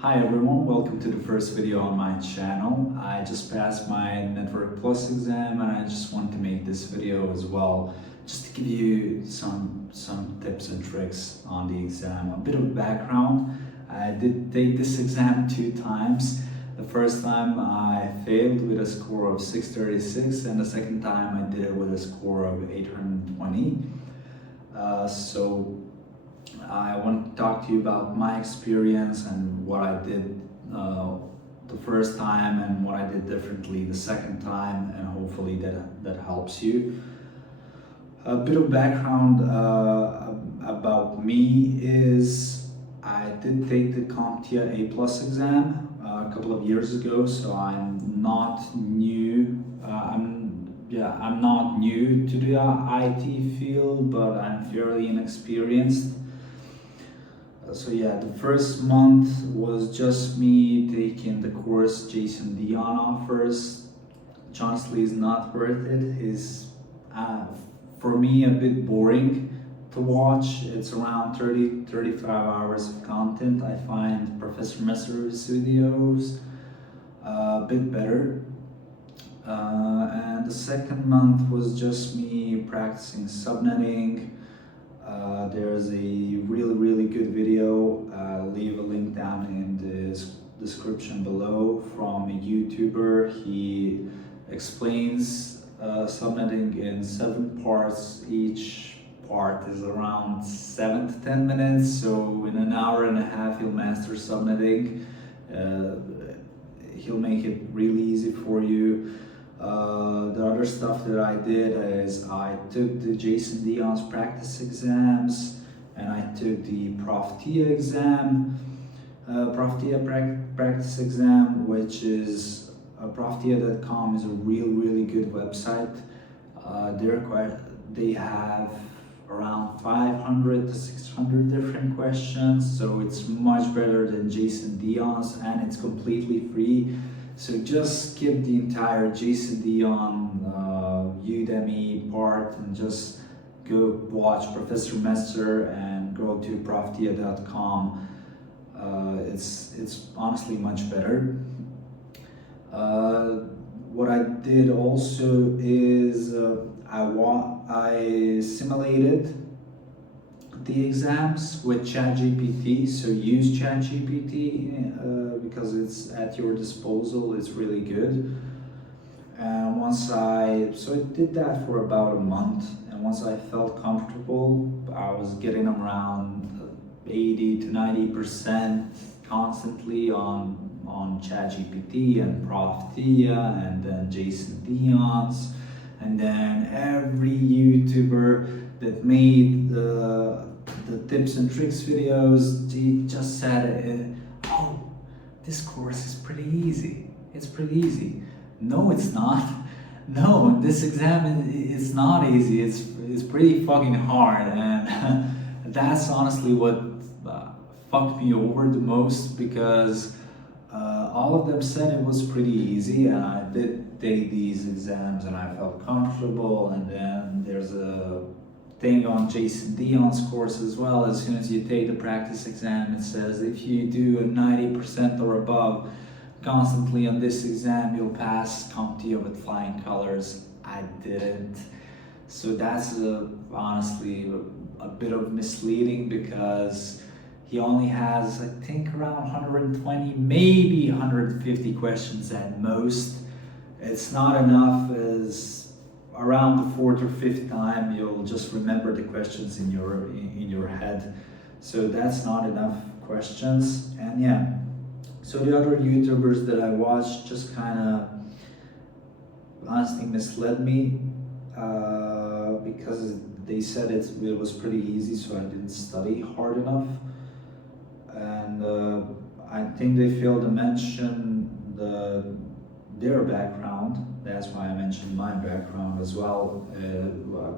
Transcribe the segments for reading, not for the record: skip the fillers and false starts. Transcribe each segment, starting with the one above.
Hi everyone, welcome to the first video on my channel. I just passed my Network Plus exam and I just want to make this video as well, just to give you some tips and tricks on the exam. A bit of background: I did take this exam 2 times. The first time I failed with a score of 636 and the second time I did it with a score of 820. So I want to talk to you about my experience and what I did the first time and what I did differently the second time, and hopefully that helps you. A bit of background about me is I did take the CompTIA A+ exam a couple of years ago, so I'm not new. I'm not new to the IT field, but I'm fairly inexperienced. So yeah, the first month was just me taking the course Jason Dion offers. Which honestly is not worth it. He's, for me, a bit boring to watch. It's around 30-35 hours of content. I find Professor Messer's videos a bit better. And the second month was just me practicing subnetting. There's a really good video. I'll leave a link down in the description below from a YouTuber. He explains subnetting in 7 parts. Each part is around 7 to 10 minutes, so in an hour and a half you'll master subnetting. He'll make it really easy for you. The other stuff that I did is I took the Jason Dion's practice exams and I took the CompTIA exam, CompTIA practice exam, which is CompTIA.com is a really good website. They have around 500 to 600 different questions, so it's much better than Jason Dion's, and it's completely free. So just skip the entire Jason Dion Udemy part and just go watch Professor Messer and go to CompTIA.com. It's honestly much better. What I did also is I simulated the exams with ChatGPT. So use ChatGPT because it's at your disposal. It's really good. And I did that for about a month, and once I felt comfortable, I was getting around 80 to 90% constantly on ChatGPT and CompTIA, and then Jason Dion's, and then every YouTuber that made the tips and tricks videos, he just said, oh, this course is pretty easy. It's pretty easy. No, it's not. No, this exam is not easy. It's pretty fucking hard, and that's honestly what fucked me over the most, because all of them said it was pretty easy, and I did take these exams and I felt comfortable. And then there's a thing on Jason Dion's course as well. As soon as you take the practice exam, it says if you do a 90% or above constantly on this exam, you'll pass CompTIA with flying colors. I didn't. So that's honestly a bit of misleading, because he only has, I think, around 120, maybe 150 questions at most. It's not enough. As around the 4th or 5th time, you'll just remember the questions in your head. So that's not enough questions. And yeah, so the other YouTubers that I watched just kind of honestly misled me, because they said it was pretty easy, so I didn't study hard enough. And I think they failed to mention their background. That's why I mentioned my background as well.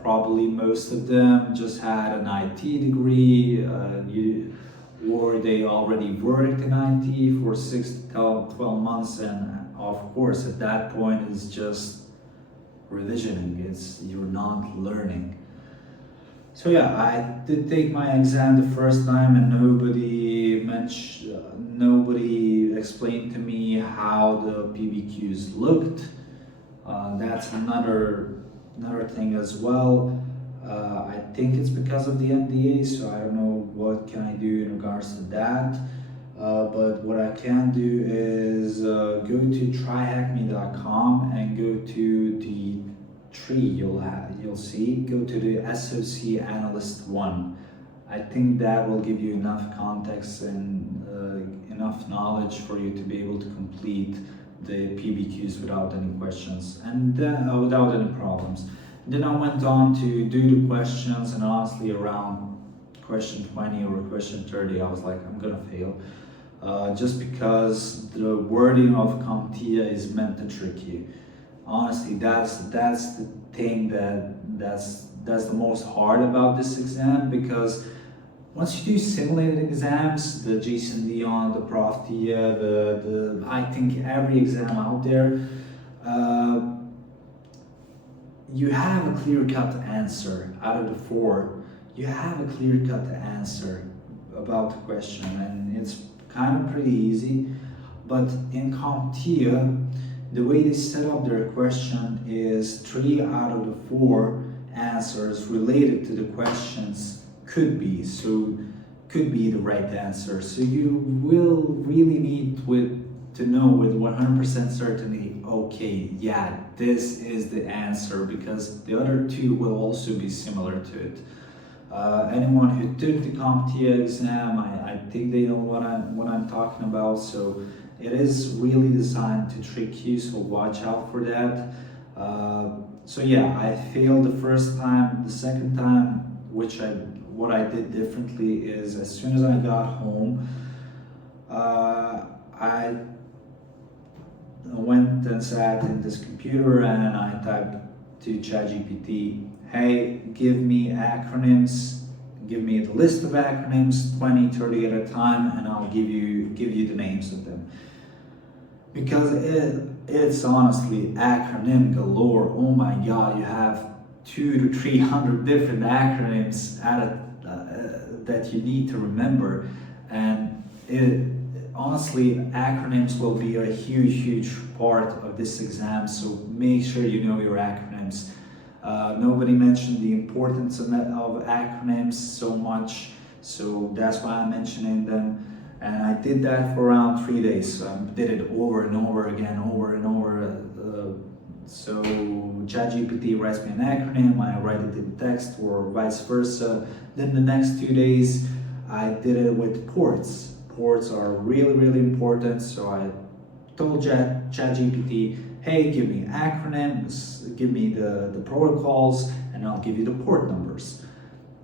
Probably most of them just had an IT degree, or they already worked in IT for 6 to 12 months, and of course at that point it's just revisioning. You're not learning. So yeah, I did take my exam the first time and nobody mentioned nobody explained to me how the PBQs looked. That's another thing as well. I think it's because of the NDA, so I don't know what can I do in regards to that. But what I can do is go to tryhackme.com and go to the tree you'll see. Go to the SOC Analyst 1. I think that will give you enough context and enough knowledge for you to be able to complete the PBQs without any questions and without any problems. Then I went on to do the questions, and honestly around question 20 or question 30 I was like, I'm gonna fail. Just because the wording of CompTIA is meant to trick you. Honestly, that's the thing that's the most hard about this exam, because once you do simulated exams, the Jason Dion, the CompTIA, the I think every exam out there, you have a clear-cut answer out of the 4. You have a clear-cut answer about the question, and it's kind of pretty easy. But in CompTIA, the way they set up their question is 3 out of the 4 answers related to the questions could be the right answer. So you will really need to know with 100% certainty, okay, yeah, this is the answer, because the other 2 will also be similar to it. Anyone who took the CompTIA exam, I think they know what I'm talking about. So it is really designed to trick you, so watch out for that. So yeah, I failed the first time. The second time, what I did differently is, as soon as I got home, I went and sat in this computer and I typed to ChatGPT, hey, give me acronyms, give me the list of acronyms, 20, 30 at a time, and I'll give you the names of them. Because it's honestly acronym galore. Oh my god, you have 200 to 300 different acronyms that you need to remember, and honestly, acronyms will be a huge part of this exam, so make sure you know your acronyms. Nobody mentioned the importance of acronyms so much, so that's why I'm mentioning them. And I did that for around 3 days. So I did it over and over again, so ChatGPT writes me an acronym, I write it in text, or vice versa. Then the next 2 days, I did it with ports. Ports are really important, so I told ChatGPT, hey, give me acronyms, give me the protocols, and I'll give you the port numbers,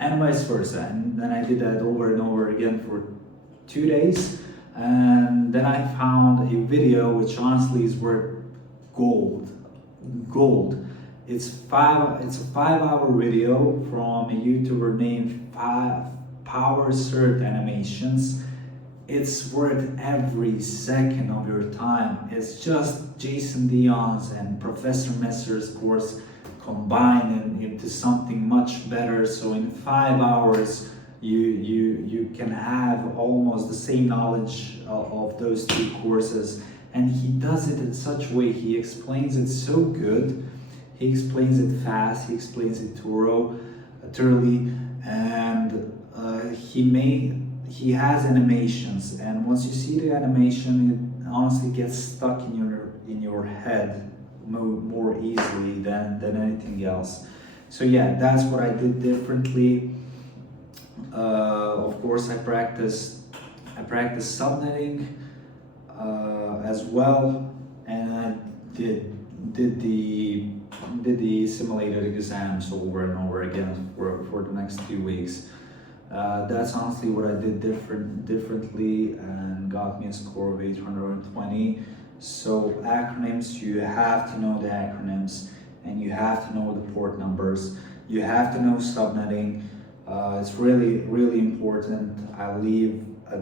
and vice versa. And then I did that over and over again for 2 days, and then I found a video which honestly is worth gold. It's a 5-hour video from a YouTuber named Power Cert Animations. It's worth every second of your time. It's just Jason Dion's and Professor Messer's course combined into something much better. So in 5 hours, you can have almost the same knowledge of those 2 courses. And he does it in such a way, he explains it so good, he explains it fast, he explains it thoroughly, and he has animations, and once you see the animation, it honestly gets stuck in your head more easily than anything else. So yeah, that's what I did differently. Of course, I practiced subnetting as well, and I did the simulated exams over and over again for the next 2 weeks. That's honestly what I did differently and got me a score of 820. So acronyms, you have to know the acronyms, and you have to know the port numbers. You have to know subnetting. It's really important. I leave a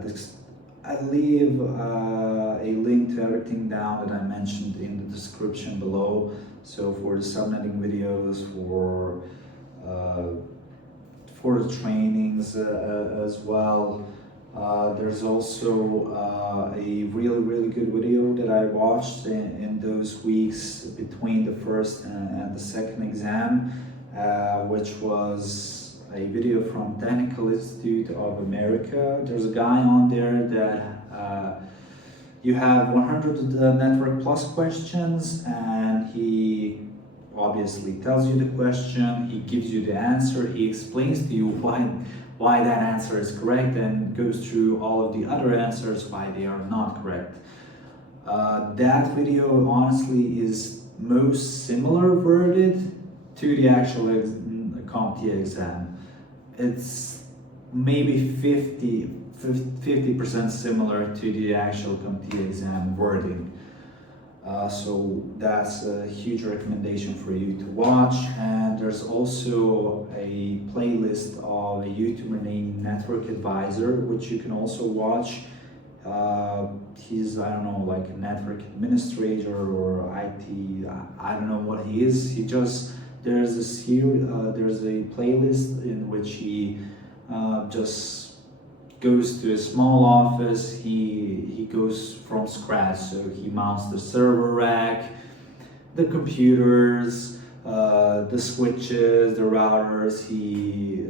link to everything down that I mentioned in the description below. So for the subnetting videos, for the trainings as well, There's also a really good video that I watched in those weeks between the first and the second exam, which was a video from Technical Institute of America. There's a guy on there that you have 100 Network Plus questions, and he obviously tells you the question, he gives you the answer, he explains to you why that answer is correct, and goes through all of the other answers why they are not correct. That video honestly is most similar worded to the actual CompTIA exam. It's maybe 50% similar to the actual CompTIA exam wording. So that's a huge recommendation for you to watch. And there's also a playlist of a YouTuber named Network Advisor, which you can also watch. He's, I don't know, like a network administrator or IT, I don't know what he is. He just, there's a playlist in which he just goes to a small office. He goes from scratch, so he mounts the server rack, the computers, the switches, the routers. He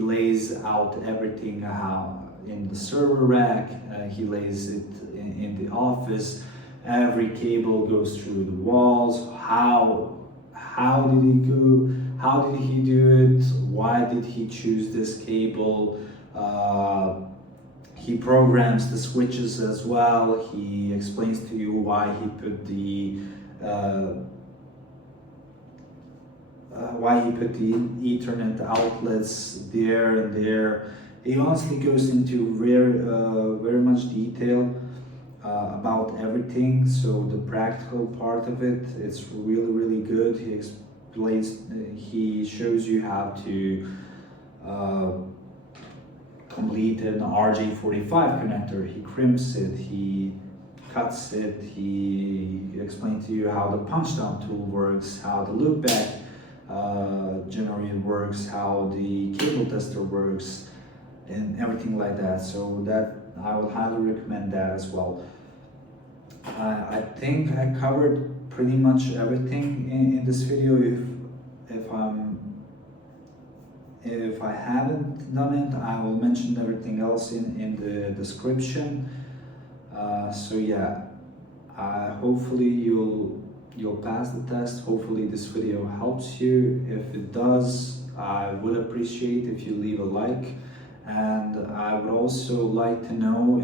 lays out everything how in the server rack. He lays it in the office. Every cable goes through the walls. How did he go? How did he do it? Why did he choose this cable? He programs the switches as well. He explains to you why he put the Ethernet outlets there and there. He honestly goes into very much detail about everything. So the practical part of it, it's really good. He explains, he shows you how to complete an RJ45 connector. He crimps it, he cuts it, he explains to you how the punch down tool works, how the loopback generator works, how the cable tester works, and everything like that. So that I would highly recommend that as well. I think I covered pretty much everything in this video. If I haven't done it, I will mention everything else in the description. So yeah, hopefully you'll pass the test. Hopefully this video helps you. If it does, I would appreciate if you leave a like, and I would also like to know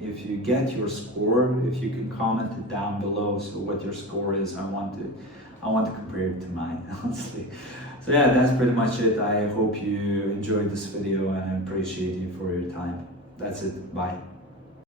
if you get your score, if you can comment it down below, so what your score is. I want to compare it to mine, honestly. So yeah, that's pretty much it. I hope you enjoyed this video, and I appreciate you for your time. That's it. Bye.